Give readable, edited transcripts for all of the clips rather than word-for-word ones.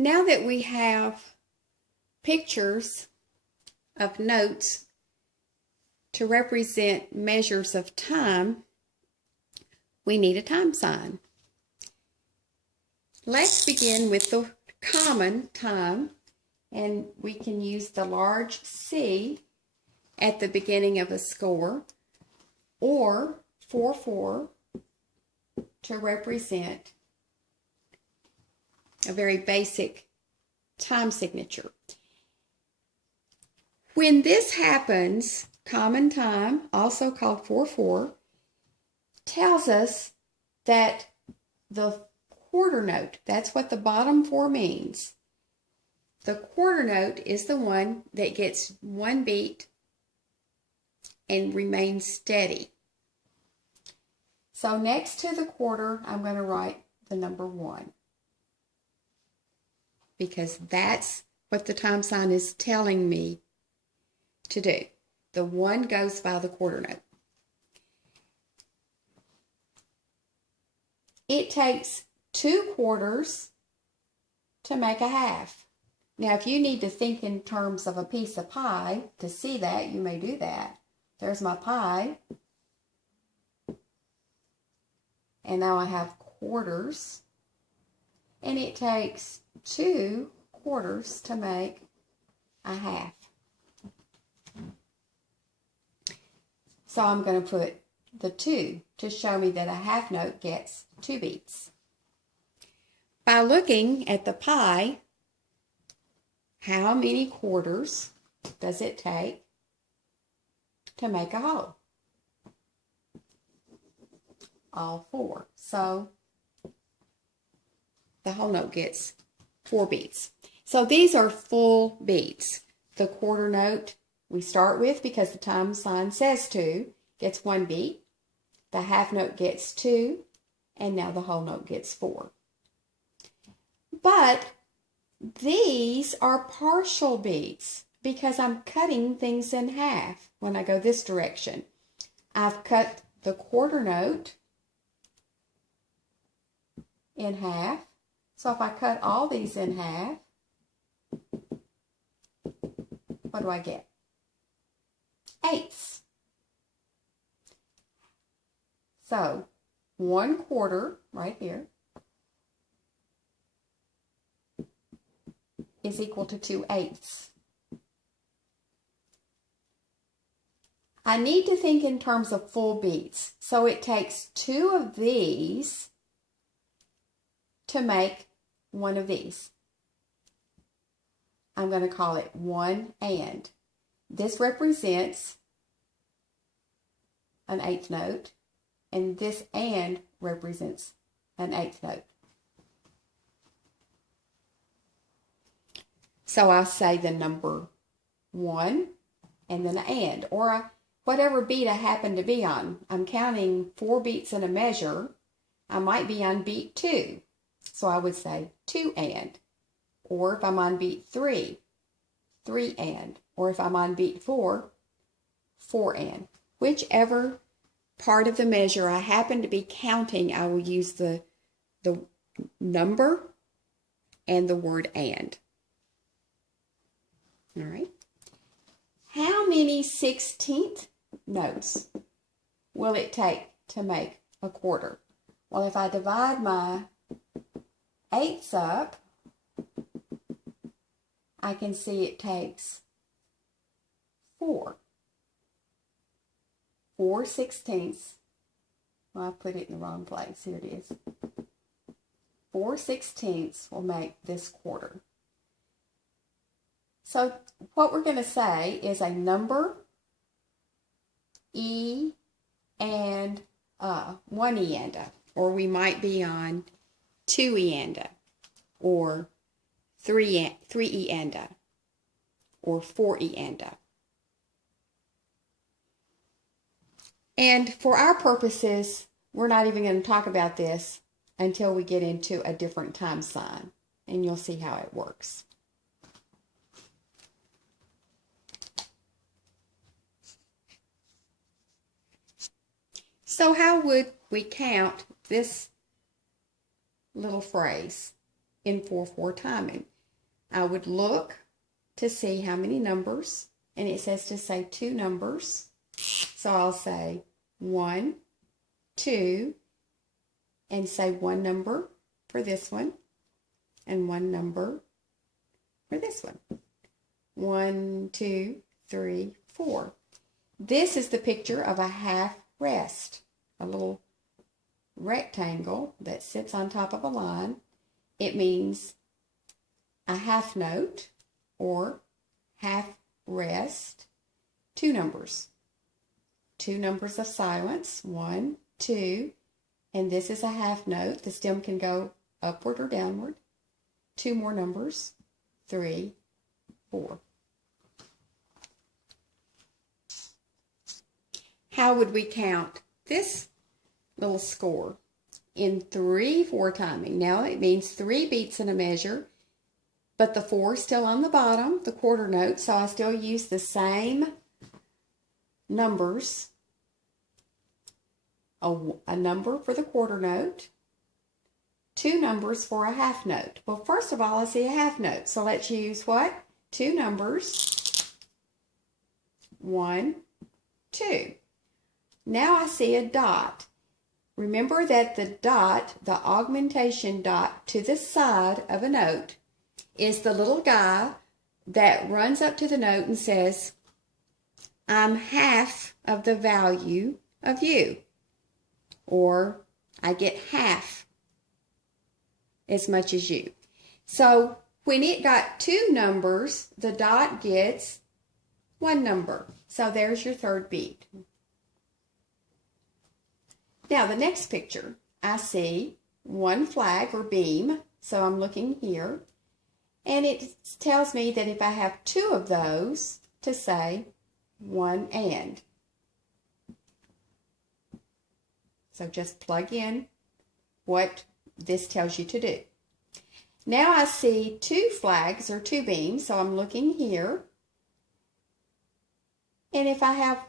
Now that we have pictures of notes to represent measures of time, we need a time sign. Let's begin with the common time, and we can use the large C at the beginning of a score, or 4/4 to represent a very basic time signature. When this happens, common time, also called 4/4, tells us that the quarter note, that's what the bottom 4 means. The quarter note is the one that gets one beat and remains steady. So next to the quarter, I'm going to write the number 1, because that's what the time sign is telling me to do. The 1 goes by the quarter note. It takes 2 quarters to make a half. Now, if you need to think in terms of a piece of pie to see that, you may do that. There's my pie. And now I have quarters. And it takes 2 quarters to make a half. So I'm going to put the 2 to show me that a half note gets 2 beats. By looking at the pie, how many quarters does it take to make a whole? All 4. So the whole note gets 4 beats. So these are full beats. The quarter note we start with, because the time sign says 2, gets 1 beat. The half note gets 2, and now the whole note gets 4. But these are partial beats because I'm cutting things in half when I go this direction. I've cut the quarter note in half. So if I cut all these in half, what do I get? 1/8. So 1/4 right here is equal to 2/8. I need to think in terms of full beats. So it takes 2 of these to make 1 of these. I'm going to call it 1 and. This represents an 8th note, and this and represents an 8th note. So I'll say the number 1 and then an and, or whatever beat I happen to be on. I'm counting 4 beats in a measure. I might be on beat 2. So I would say 2 and. Or if I'm on beat 3, 3 and. Or if I'm on beat 4, 4 and. Whichever part of the measure I happen to be counting, I will use the number and the word and. All right. How many 16th notes will it take to make a quarter? Well, if I divide my 8ths up, I can see it takes 4. 4 16ths. Well, I put it in the wrong place. Here it is. 4 16ths will make this quarter. So what we're going to say is a number, E, and 1 E and a. Or we might be on 2 E and a. Or 3 E and a. Or 4 E and a. And for our purposes, we're not even going to talk about this until we get into a different time sign. And you'll see how it works. So how would we count this little phrase? in 4/4 timing. I would look to see how many numbers, and it says to say 2 numbers. So I'll say 1, 2, and say 1 number for this one, and 1 number for this one. 1, 2, 3, 4. This is the picture of a half rest, a little rectangle that sits on top of a line. It means a half note or half rest. 2 numbers. 2 numbers of silence. 1, 2, and this is a half note. The stem can go upward or downward. 2 more numbers. 3, 4. How would we count this little score? In 3/4 timing. Now it means 3 beats in a measure, but the 4 is still on the bottom, the quarter note, so I still use the same numbers. A number for the quarter note, 2 numbers for a half note. Well, first of all, I see a half note, so let's use what? 2 numbers. 1, 2. Now I see a dot. Remember that the dot, the augmentation dot to the side of a note, is the little guy that runs up to the note and says, I'm half of the value of you. Or, I get half as much as you. So, when it got 2 numbers, the dot gets 1 number. So, there's your 3rd beat. Now, the next picture, I see 1 flag or beam. So, I'm looking here. And it tells me that if I have 2 of those, to say 1 and. So just plug in what this tells you to do. Now I see 2 flags or 2 beams, so I'm looking here. And if I have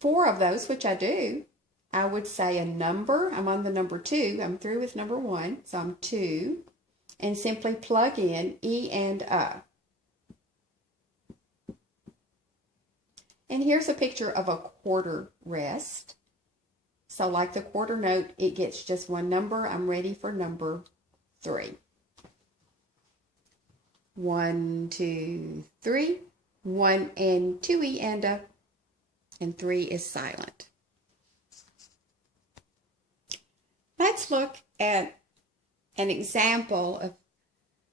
4 of those, which I do, I would say a number. I'm on the number 2. I'm through with number 1, so I'm 2. And simply plug in E and A. And here's a picture of a quarter rest. So like the quarter note, it gets just 1 number. I'm ready for number 3. 1, 2, 3. 1 and 2 E and A. And 3 is silent. Let's look at an example of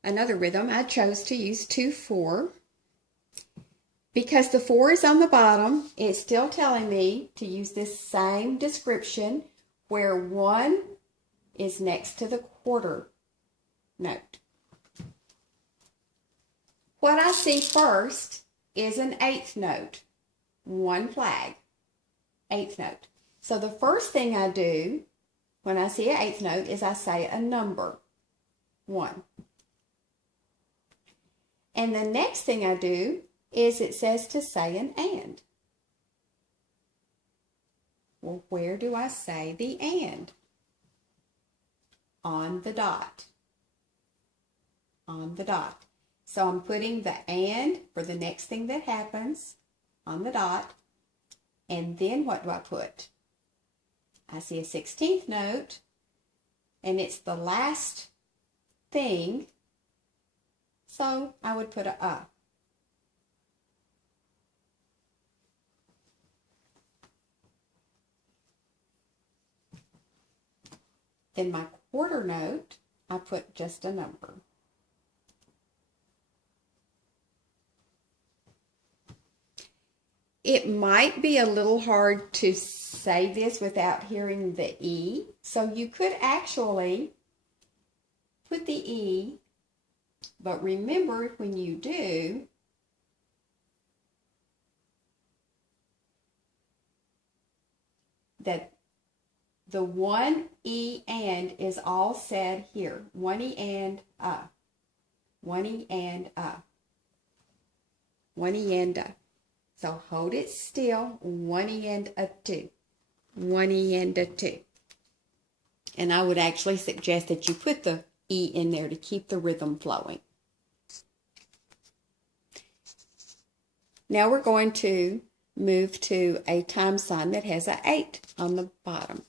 another rhythm. I chose to use 2/4. Because the 4 is on the bottom, it's still telling me to use this same description where 1 is next to the quarter note. What I see first is an 8th note, 1 flag, 8th note. So the first thing I do when I see an 8th note is I say a number, 1. And the next thing I do is it says to say an and. Well, where do I say the and? On the dot. On the dot. So I'm putting the and for the next thing that happens on the dot. And then what do I put? I see a 16th note, and it's the last thing, so I would put a. Then my quarter note, I put just a number. It might be a little hard to say this without hearing the E, so you could actually put the E, but remember when you do, that the 1 E and is all said here. 1 E and a. 1 E and a. 1 E and a. So hold it still. 1 E and a 2. 1 E and a 2. And I would actually suggest that you put the E in there to keep the rhythm flowing. Now we're going to move to a time sign that has an 8 on the bottom.